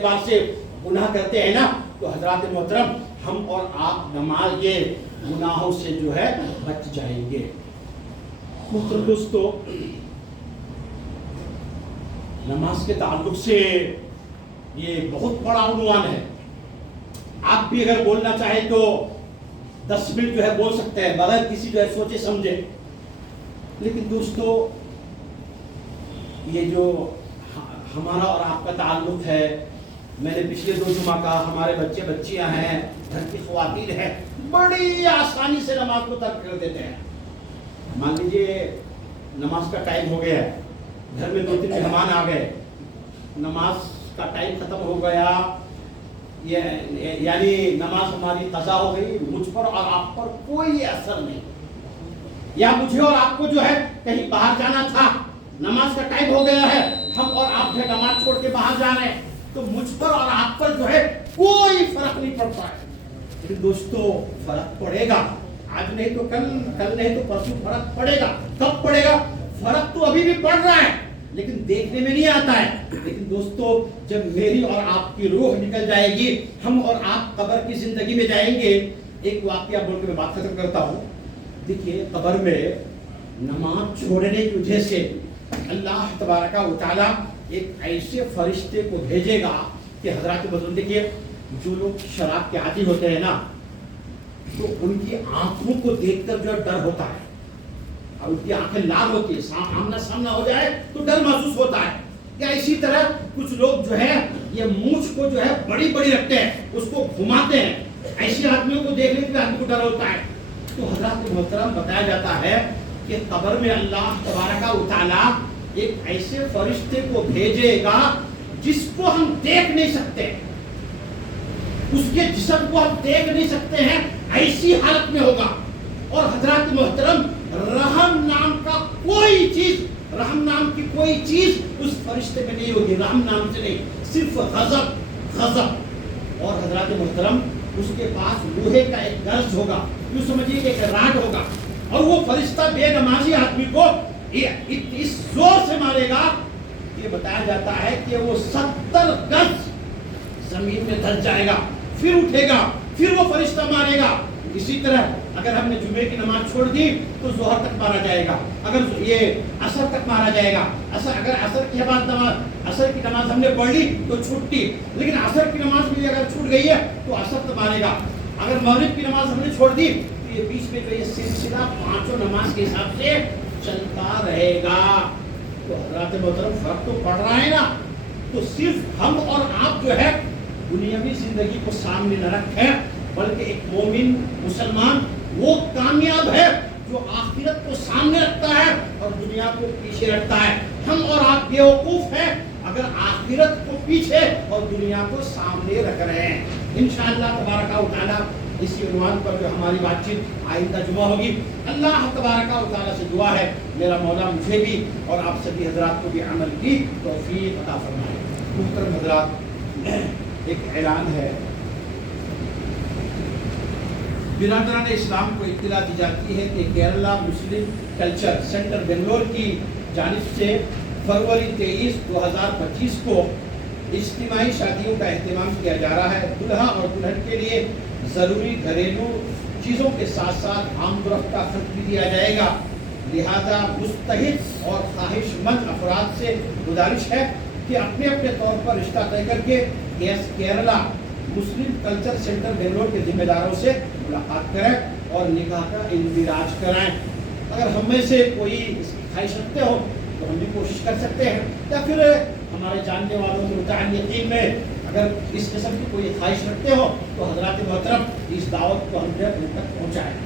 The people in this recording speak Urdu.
اعتبار سے گناہ کرتے ہیں نا، تو حضرات محترم ہم اور آپ نماز کے گناہوں سے جو ہے بچ جائیں گے۔ محترم دوستو، نماز کے تعلق سے یہ بہت بڑا عنوان ہے۔ آپ بھی اگر بولنا چاہیں تو 10 منٹ جو ہے بول سکتے ہیں بغیر کسی جو ہے سوچے سمجھے۔ لیکن دوستو، یہ جو ہمارا اور آپ کا تعلق ہے، میں نے پچھلے 2 جمعہ کہا ہمارے بچے بچیاں ہیں، گھر کی خواتین ہیں، بڑی آسانی سے نماز کو ترک کر دیتے ہیں۔ مان لیجیے نماز کا ٹائم ہو گیا ہے، گھر میں 2-3 مہمان آ گئے، نماز کا ٹائم ختم ہو گیا، یعنی نماز ہماری قضا ہو گئی، مجھ پر اور آپ پر کوئی اثر نہیں، یا مجھے اور آپ کو جو ہے کہیں باہر جانا تھا، نماز کا ٹائم ہو گیا ہے، ہم اور آپ جو نماز چھوڑ کے باہر جا رہے ہیں، تو مجھ پر اور آپ پر جو ہے کوئی فرق نہیں پڑتا ہے۔ لیکن دوستو، فرق پڑے گا، آج نہیں تو کل نہیں تو پرسوں فرق پڑے گا۔ کب پڑے گا؟ فرق تو ابھی بھی پڑ رہا ہے لیکن دیکھنے میں نہیں آتا ہے۔ لیکن دوستو، جب میری اور آپ کی روح نکل جائے گی، ہم اور آپ قبر کی زندگی میں جائیں گے۔ ایک واقعہ بول کے میں بات ختم کرتا ہوں۔ دیکھیے، قبر میں نماز چھوڑنے کی وجہ سے اللہ تبارک و تعالیٰ ایک ایسے فرشتے کو بھیجے گا کہ حضرات بزرگ، دیکھیے جو لوگ شراب کے عادی ہوتے ہیں نا، تو ان کی آنکھوں کو دیکھ کر جو ڈر ہوتا ہے، اور ان کی آنکھیں لال ہوتی ہے، آمنا سامنا ہو جائے تو ڈر محسوس ہوتا ہے۔ یا اسی طرح کچھ لوگ جو ہے یہ مونچھ کو جو ہے بڑی بڑی رکھتے ہیں، اس کو گھماتے ہیں، ایسے آدمیوں کو دیکھنے کے آدمی کو ڈر ہوتا ہے۔ تو حضرات محترم، بتایا جاتا ہے کہ قبر میں اللہ تبارک و تعالیٰ ایک ایسے فرشتے کو بھیجے گا جس کو ہم دیکھ نہیں سکتے، اس کے جسم کو ہم دیکھ نہیں سکتے ہیں، ایسی حالت میں ہوگا۔ اور حضرات محترم، رحم نام کی کوئی چیز اس فرشتے میں نہیں ہوگی، رحم نام سے نہیں، صرف غضب۔ اور حضرات محترم، اس کے پاس لوہے کا ایک گرز ہوگا، یوں سمجھیے کہ ایک راڈ ہوگا، اور وہ فرشتہ بے نمازی آدمی کو اس زور سے مارے گا کہ بتایا جاتا ہے کہ وہ 70 گز زمین میں دھس جائے گا، پھر اٹھے گا، پھر وہ فرشتہ مارے گا۔ اسی طرح اگر ہم نے جمعے کی نماز چھوڑ دی تو ظہر تک مارا جائے گا، اگر یہ عصر تک مارا جائے گا، اگر عصر کے بعد عصر کی نماز ہم نے پڑھ لی تو چھوٹی، لیکن عصر کی نماز بھی اگر چھوٹ گئی ہے تو عصر تک مارے گا۔ اگر مغرب کی نماز ہم نے چھوڑ دی تو یہ بیچ میں جو یہ سلسلہ 5 نماز کے حساب سے چلتا رہے گا۔ تو حضرات محترم، فرق تو پڑ رہا ہے نا۔ تو صرف ہم اور آپ جو ہے دنیاوی زندگی کو سامنے نہ رکھیں، بلکہ ایک مومن مسلمان وہ کامیاب ہے جو آخرت کو سامنے رکھتا ہے اور دنیا کو پیچھے رکھتا ہے۔ ہم اور آپ بیوقوف ہیں اگر آخرت کو پیچھے اور دنیا کو سامنے رکھ رہے ہیں۔ انشاءاللہ تبارک و تعالیٰ اسی عنوان پر جو ہماری بات چیت آئندہ جمعہ ہوگی۔ اللہ تبارک و تعالیٰ سے دعا ہے میرا مولا مجھے بھی اور آپ سبھی حضرات کو بھی عمل کی توفیق عطا فرمائے۔ محترم حضرات، ایک اعلان ہے، برادران اسلام کو اطلاع دی جاتی ہے کہ کیرلا مسلم کلچر سینٹر بنگلور کی جانب سے فروری 23، 2025 کو اجتماعی شادیوں کا اہتمام کیا جا رہا ہے۔ دلہا اور دلہن کے لیے ضروری گھریلو چیزوں کے ساتھ ساتھ عام برف کا خرچ بھی دیا جائے گا۔ لہذا مستحق اور خواہش مند افراد سے گزارش ہے کہ اپنے اپنے طور پر رشتہ طے کر کے کیرلا مسلم کلچر سینٹر بنگلور کے ذمہ داروں سے ملاقات کریں اور نکاح کا اندراج کرائیں۔ اگر ہم میں سے کوئی اس کی خواہش رکھتے ہو تو ہم بھی کوشش کر سکتے ہیں، یا پھر ہمارے جاننے والوں کے متعلقین میں اگر اس قسم کی کوئی خواہش رکھتے ہو تو حضرات محترم اس دعوت کو ہم تک پہنچائیں۔